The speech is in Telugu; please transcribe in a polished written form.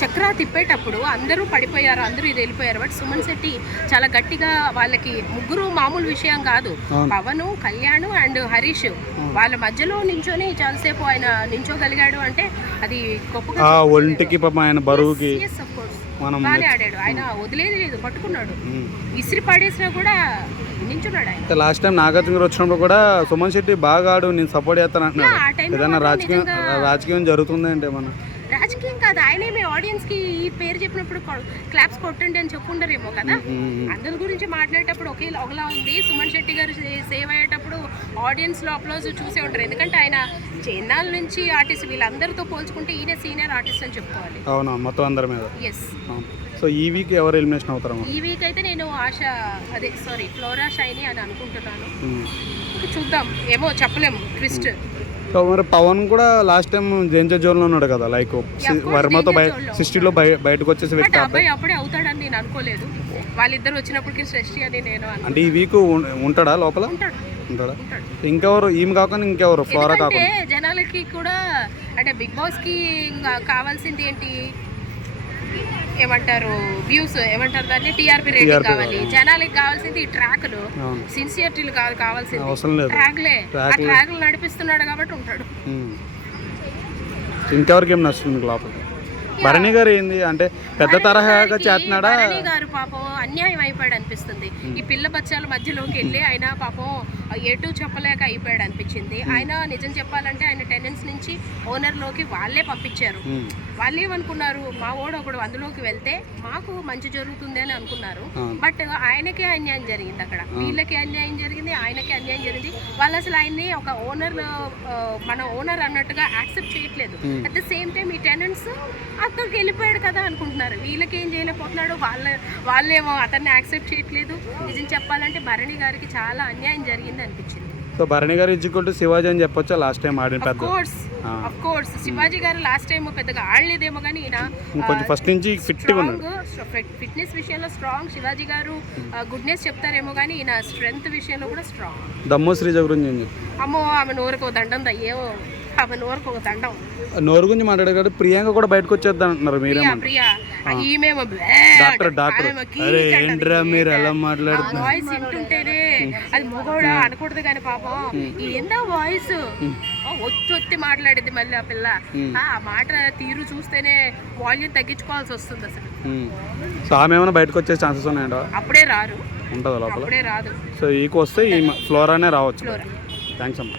చక్ర తిప్పేటప్పుడు అందరూ పడిపోయారు, అందరూ ఇది వెళ్ళిపోయారు. బట్ సుమన్ శెట్టి చాలా గట్టిగా వాళ్ళకి ముగ్గురు మామూలు విషయం కాదు. పవన్, కళ్యాణ్ అండ్ హరీష్ వాళ్ళ మధ్యలో నించొని చాలాసేపు ఆయన నించోగలిగాడు అంటే అది గొప్పగా. ఒంటికి ఆయన బరువుకి బాగానే ఆడాడు. ఆయన వదిలేదు లేదు, పట్టుకున్నాడు, ఇసిరి పడేసినా కూడా నించున్నాడు ఆయన. లాస్ట్ టైం నాగార్జున గారు వచ్చినప్పుడు కూడా సుమన్ శెట్టి బాగా ఆడు, నేను సపోర్ట్ చేస్తాను అంటున్నాడు. ఏదైనా రాజకీయం జరుగుతుంది అంటే మన రాజకీయం కాదు, ఆయనేమి ఆడియన్స్ కి ఈ పేరు చెప్పినప్పుడు క్లాప్స్ కొట్టండి అని చెప్పుండరేమో కదా. అందరి గురించి మాట్లాడేటప్పుడు ఒకలా ఉంది. సుమన్ శెట్టి గారు సేవ్ అయ్యేటప్పుడు ఆడియన్స్ లో అప్లోజ్ చూసే ఉంటారు. ఎందుకంటే ఆయన చెన్నాల నుంచి ఆర్టిస్ట్ వీళ్ళందరితో పోల్చుకుంటే ఈయన సీనియర్ ఆర్టిస్ట్ అని చెప్పుకోవాలి. అవునా, మొత్తం అందరి మీద. ఎస్. సో ఈ వీక్ ఎవరు ఎలిమినేషన్ అవుతారు? ఈ వీక్ అయితే నేను ఫ్లోరా షైనీ అని అనుకుంటున్నాను. చూద్దాం, ఏమో చెప్పలేము, ట్విస్ట్. సో మరి పవన్ కూడా లాస్ట్ టైం డేంజర్ జోన్ లో ఉన్నాడు కదా, లైక్ వర్మతో 60లో బయటకు వచ్చేసి వ్యక్తి. అబ్బాయి అప్పుడే అవుతాడని నేను అనుకోలేదు. వాళ్ళిద్దరు వచ్చినప్పటికీ సృష్టి అని నేను అంటే ఈ వీక్ ఉంటాడా లోపల? ఉంటాడా? ఇంకెవరు ఈమె కాకుండా ఇంకెవరు? ఫ్లోరా కాకుండా జనాలకి కూడా అంటే బిగ్ బాస్ కి కావాల్సింది ఏంటి ఏమంటారు, వ్యూస్ ఏమంటారు దాన్ని, టీఆర్పీ రేటింగ్ కావాలి. జనాలకి కావాల్సింది ఈ ట్రాక్లు, సిన్సియరిటీలు కావాల్సింది ట్రాక్లే. ఆ ట్రాక్లు నడిపిస్తున్నాడు కాబట్టి ఉంటాడు. ఇంకెవరికి ఏం నచ్చుతుంది లోపల? భరణి గారు ఏంది అంటే పెద్ద తరహాగా చేస్తున్నాడా? భరణి గారు పాపం అన్యాయం అయిపోయాడు అనిపిస్తుంది. ఈ పిల్ల బచ్చాల మధ్యలోకి వెళ్ళి ఆయన పాపం ఎటు చెప్పలేక అయిపోయాడు అనిపించింది. ఆయన నిజం చెప్పాలంటే ఆయన టెనెన్స్ నుంచి ఓనర్లోకి వాళ్ళే పంపించారు. వాళ్ళు ఏమనుకున్నారు, మా ఓడు ఒకడు అందులోకి వెళ్తే మాకు మంచి జరుగుతుంది అని అనుకున్నారు. బట్ ఆయనకే అన్యాయం జరిగింది, అక్కడ వీళ్ళకి అన్యాయం జరిగింది, ఆయనకి అన్యాయం జరిగింది. వాళ్ళు అసలు ఆయన్ని ఒక ఓనర్, మన ఓనర్ అన్నట్టుగా యాక్సెప్ట్ చేయట్లేదు. అట్ ద సేమ్ టైం ఈ టెనెంట్స్ అక్కడికి వెళ్ళిపోయాడు కదా అనుకుంటున్నారు. వీళ్ళకి ఏం చేయలేకపోతున్నాడు, వాళ్ళేమో అతన్ని యాక్సెప్ట్ చేయట్లేదు. నిజం చెప్పాలంటే భరణి గారికి చాలా అన్యాయం జరిగింది అనిపించింది. So Bharani garu equal to Shivaji అని చెప్పొచ్చా? లాస్ట్ టైం ఆడిన పెద్ద ఆఫ్ కోర్స్ శివాజీ గారు లాస్ట్ టైం పెద్దగా ఆడలేదేమో కానీ ఈయన కొంచెం ఫస్ట్ నుంచి ఫిట్నెస్ విషయంలో స్ట్రాంగ్. శివాజీ గారు గుడ్నెస్ చెప్తారేమో కానీ ఈయన స్ట్రెంగ్త్ విషయంలో కూడా స్ట్రాంగ్. దమ్ము శ్రీజ గురించి అమ్మో, ఆమె నోరుకో దండం దయ్యేవో, ఆమె నోరుకో దండం. నోరు గురించి మాట్లాడే ప్రియాంక కూడా బయటకు వచ్చేద్దాం అంటున్నారు. ప్రియా ఈమెమో మీరు ఎలా మాట్లాడుతున్నారు? వాయిస్ వింటుంటేనే అది మొగోడా అనకూడదు కానీ పాపం ఏందా వాయిస్ ఒత్తి మాట్లాడేది. మళ్ళీ ఆ పిల్ల ఆ మాట తీరు చూస్తేనే వాల్యూమ్ తగ్గించుకోవాల్సి వస్తుంది అసలు. సో ఆమె ఏమైనా బయటకు వచ్చే ఛాన్సెస్ ఉన్నాయంట? అప్పుడే రారు, ఉంటుంది లోపల. అప్పుడే రాదు. సో ఈకి వస్తే ఈ ఫ్లోరానే రావచ్చు. థ్యాంక్స్ అమ్మా.